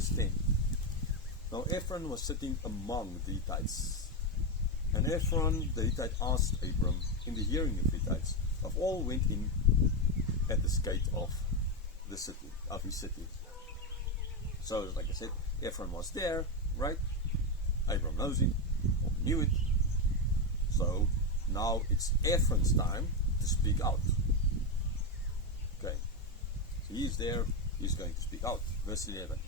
verse 10. Now Ephron was sitting among the Hittites. And Ephron the Hittite asked Abram in the hearing of the Hittites, of all went in at the gate of the city, of his city. So, like I said, Ephron was there, right? Abram knows it, or knew it. So, now it's Ephron's time to speak out. Okay. So he's there, he's going to speak out. Verse 11.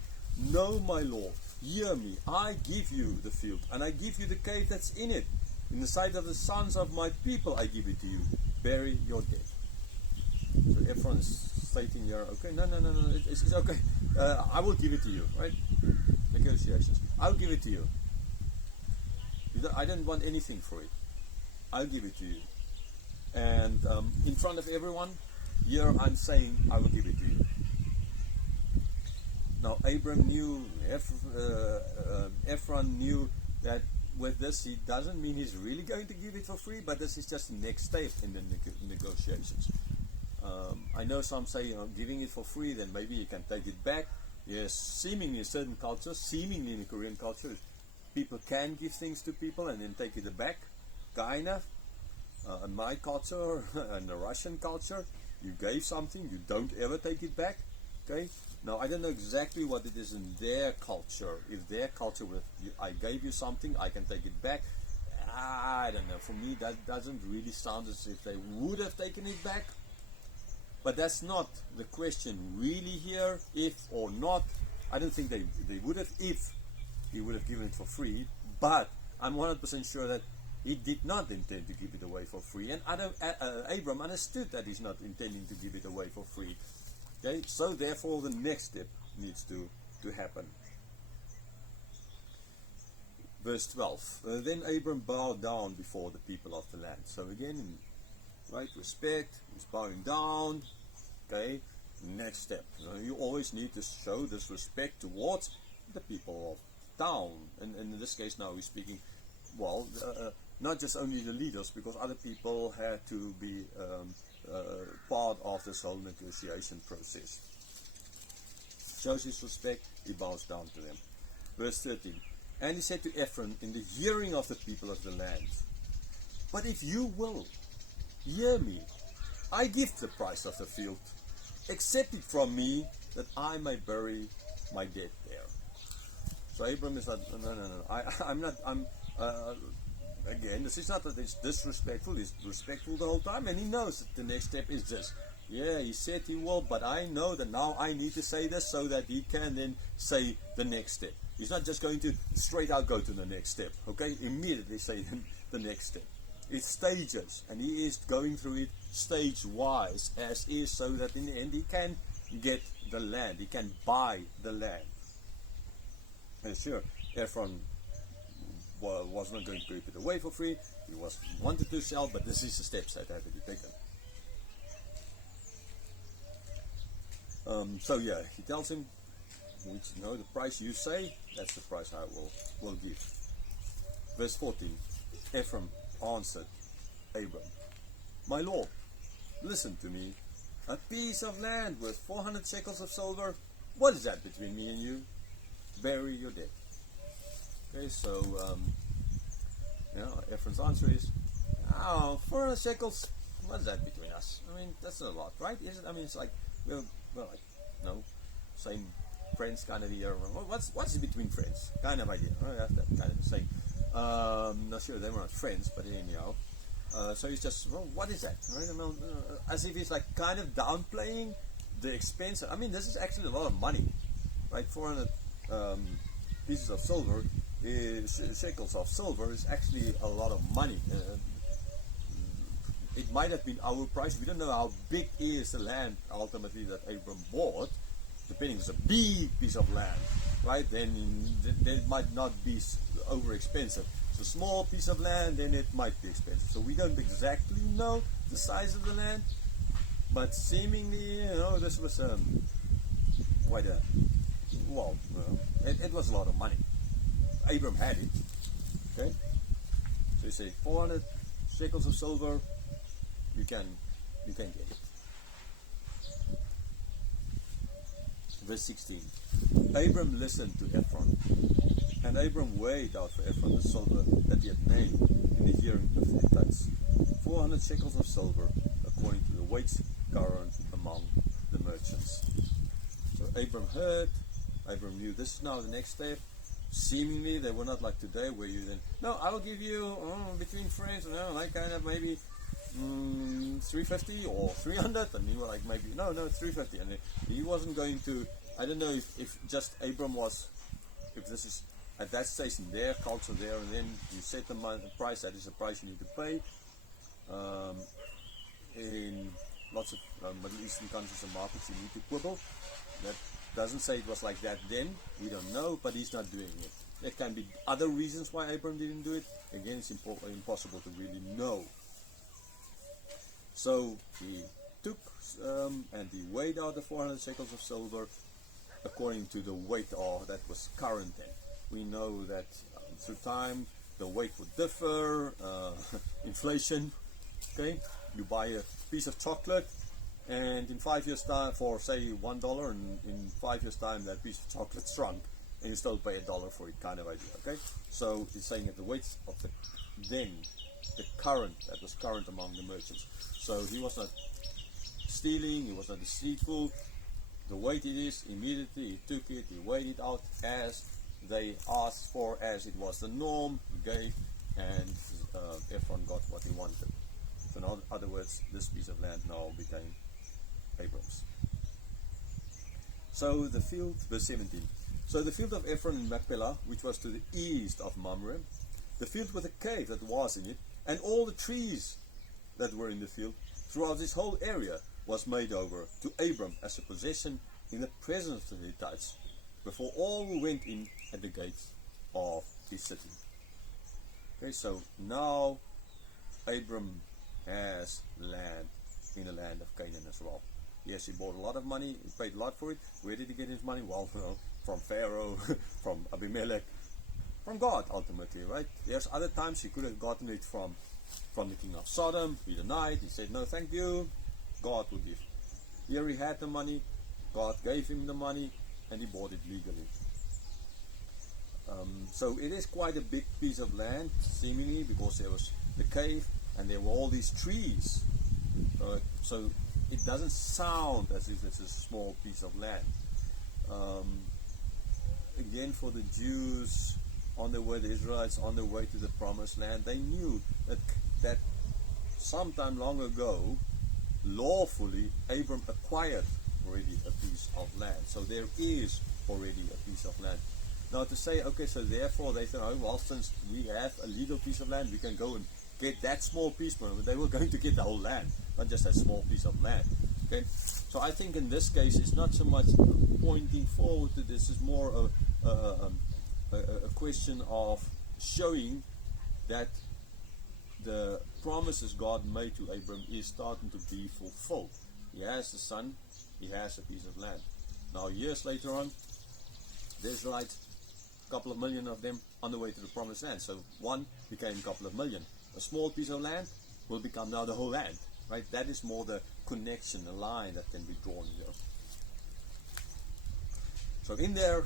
No, my Lord, hear me. I give you the field, and I give you the cave that's in it. In the sight of the sons of my people, I give it to you. Bury your dead. So Ephron is stating here, okay, no, it's okay. I will give it to you, right? Negotiations. I'll give it to you. I don't want anything for it. I'll give it to you. And in front of everyone, here I'm saying, I will give it to you. Now Abram knew, Ephron knew that with this, he doesn't mean he's really going to give it for free, but this is just the next step in the negotiations. I know some say, giving it for free, then maybe you can take it back. Yes, seemingly in certain cultures, seemingly in the Korean culture, people can give things to people and then take it back. Kind of. In my culture, and the Russian culture, you gave something, you don't ever take it back. Okay. Now I don't know exactly what it is in their culture. If their culture, I gave you something, I can take it back. I don't know. For me, that doesn't really sound as if they would have taken it back. But that's not the question really here. If or not, I don't think they would have if he would have given it for free. But I'm 100% sure that he did not intend to give it away for free. And Abram understood that he's not intending to give it away for free. Okay, so therefore the next step needs to happen. Verse 12. Then Abram bowed down before the people of the land. So again, in right respect, he's bowing down. Okay, next step. You always need to show this respect towards the people of town. And in this case now we're speaking, well, not just only the leaders, because other people had to be part of this whole negotiation process. Shows his respect, he bows down to them. Verse 13. And he said to Ephron in the hearing of the people of the land, but if you will hear me, I give the price of the field. Accept it from me, that I may bury my dead there. So Abram is like, no. Again, this is not that it's disrespectful, it's respectful the whole time, and he knows that the next step is this. Yeah, he said he will, but I know that now I need to say this so that he can then say the next step. He's not just going to straight out go to the next step, okay? Immediately say the next step. It's stages, and he is going through it stage-wise, as is, so that in the end he can get the land, he can buy the land. And sure, Ephron was not going to give it away for free. He wanted to sell, but this is the steps that have to be taken. So yeah, he tells him, the price you say, that's the price I will give. Verse 14. Ephron answered Abram, my Lord, listen to me. A piece of land worth 400 shekels of silver. What is that between me and you? Bury your dead. Okay, so Ephron's answer is, 400 shekels. What is that between us? I mean, that's not a lot, right? Is it? I mean, it's like same friends kind of here. What's between friends? Kind of idea. Right? That's that kind of the same. Not sure they were not friends, but anyhow. So he's just, what is that? Right? I mean, as if he's like kind of downplaying the expense. I mean, this is actually a lot of money, right? 400 pieces of silver, shekels of silver is actually a lot of money. It might have been our price. We don't know how big is the land ultimately that Abram bought. Depending, it's a big piece of land, right? Then it might not be over expensive. It's a small piece of land, then it might be expensive. So we don't exactly know the size of the land, but seemingly, this was quite a it was a lot of money. Abram had it. Okay, so you say 400 shekels of silver. You can get it. Verse 16. Abram listened to Ephron, and Abram weighed out for Ephron the silver that he had named in the hearing of the Hittites, 400 shekels of silver, according to the weights current among the merchants. So Abram heard, Abram knew this is now the next step. Seemingly, they were not like today where you then, no, I will give you, between friends, like kind of maybe 350 or 300, and you were like maybe, no, it's 350, and he wasn't going to, I don't know if just Abram was, if this is at that stage in their culture there, and then you set the price, that is the price you need to pay. In lots of Middle Eastern countries and markets, you need to quibble. That doesn't say it was like that then, we don't know, but he's not doing it. There can be other reasons why Abram didn't do it. Again, it's impossible to really know. So he took and he weighed out the 400 shekels of silver according to the weight that was current then. We know that through time the weight would differ, inflation, okay? You buy a piece of chocolate, and in 5 years time, for say $1, and in 5 years time that piece of chocolate shrunk, and you still pay $1 for it, kind of idea, okay? So he's saying that the weight of the current, that was current among the merchants. So he was not stealing, he was not deceitful. The weight it is, immediately he took it, he weighed it out as they asked for, as it was the norm, he gave, and Ephron got what he wanted. So in other words, this piece of land now became Abram's. So the field, verse 17. So the field of Ephron in Machpelah, which was to the east of Mamre, the field with the cave that was in it, and all the trees that were in the field, throughout this whole area, was made over to Abram as a possession in the presence of the Hittites, before all who went in at the gates of his city. Okay, so now Abram has land in the land of Canaan as well. Yes, he bought a lot of money, he paid a lot for it. Where did he get his money? Well, from Pharaoh, from Abimelech, from God ultimately, right? There's other times he could have gotten it from the king of Sodom. He denied, he said, no thank you, God will give. Here he had the money, God gave him the money, and he bought it legally. So it is quite a big piece of land, seemingly, because there was the cave, and there were all these trees. So it doesn't sound as if it's a small piece of land. Again, for the Jews on their way, the Israelites on their way to the promised land, they knew that sometime long ago, lawfully, Abram acquired already a piece of land. So there is already a piece of land. Now to say, okay, so therefore they said, oh, well, since we have a legal piece of land, we can go and get that small piece, but they were going to get the whole land, not just a small piece of land. Okay, so I think in this case it's not so much pointing forward to this; it's more a question of showing that the promises God made to Abram is starting to be fulfilled. He has the son, he has a piece of land. Now years later on, the Israelites, a couple of million of them on the way to the promised land. So one became a couple of million. A small piece of land will become now the whole land, right? That is more the connection, the line that can be drawn here. So in there,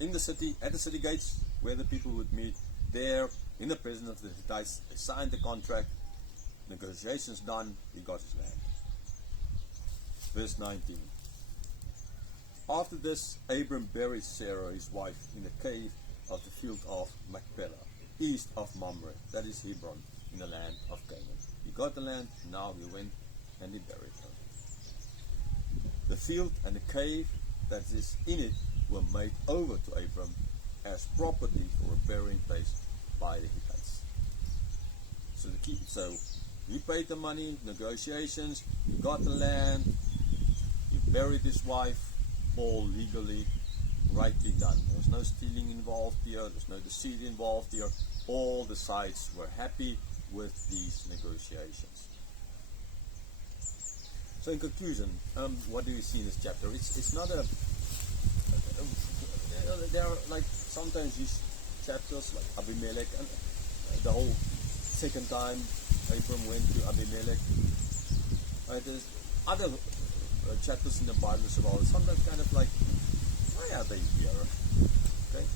in the city, at the city gates, where the people would meet, there, in the presence of the Hittites, they signed the contract, negotiations done, he got his land. Verse 19. After this, Abram buried Sarah, his wife, in the cave of the field of Machpelah, east of Mamre, that is Hebron, in the land of Canaan. He got the land, now he went and he buried her. The field and the cave that is in it were made over to Abram as property for a burying place by the Hittites. So he paid the money, negotiations, he got the land, he buried his wife, all legally, rightly done. There's no stealing involved here, there's no deceit involved here. All the sides were happy with these negotiations. So in conclusion, what do we see in this chapter? It's not a there are like sometimes these chapters like Abimelech and the whole second time Abram went to Abimelech. There's other chapters in the Bible as well. Sometimes kind of like Why are they here? Okay.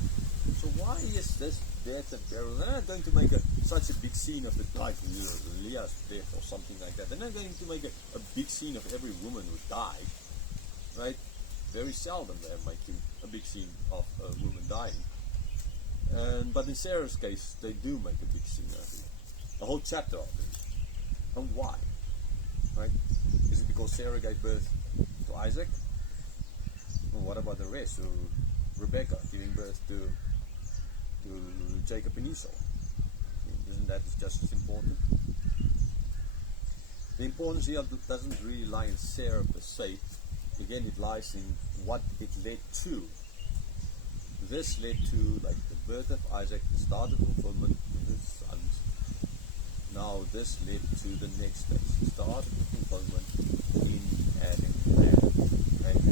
So why is this death and burial? They're not going to make such a big scene of the like Leah's death or something like that. They're not going to make a big scene of every woman who died, right? Very seldom they're making a big scene of a woman dying. But in Sarah's case, they do make a big scene of it. A whole chapter of it. And why? Right? Is it because Sarah gave birth to Isaac? Well, what about the rest? So Rebecca giving birth to Jacob and Esau. Isn't that just as important? The importance here doesn't really lie in Sarah per se. Again, it lies in what it led to. This led to like the birth of Isaac, the start of fulfillment with his sons. Now this led to the next stage, the start of the fulfillment in having land. Right?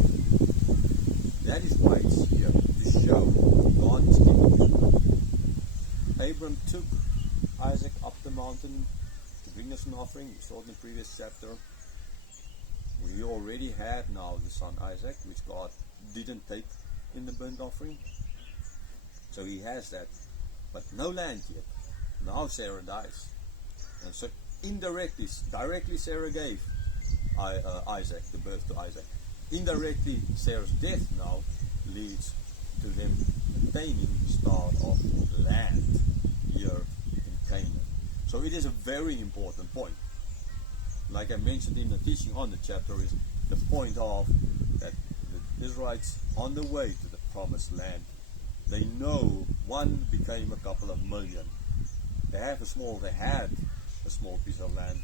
That is why it's here, to show God is keeping his word. Abram took Isaac up the mountain to bring us an offering. We saw it in the previous chapter. We already had now the son Isaac, which God didn't take in the burnt offering. So he has that, but no land yet. Now Sarah dies. And so directly Sarah gave Isaac, the birth to Isaac. Indirectly, Sarah's death now leads to them obtaining the start of land here in Canaan. So it is a very important point. Like I mentioned in the teaching on the chapter, is the point of that the Israelites on the way to the promised land, they know one became a couple of million. They had a small piece of land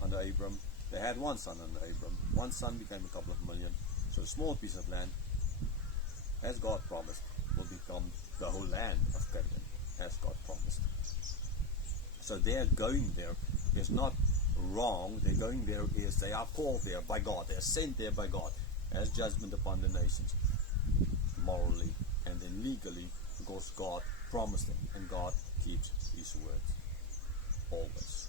under Abram. They had one son under Abram. One son became a couple of million. So a small piece of land, as God promised, will become the whole land of Canaan, as God promised. So they're going there. It's not wrong. They're going there is they are called there by God. They are sent there by God as judgment upon the nations, morally and then legally, because God promised them, and God keeps his word always.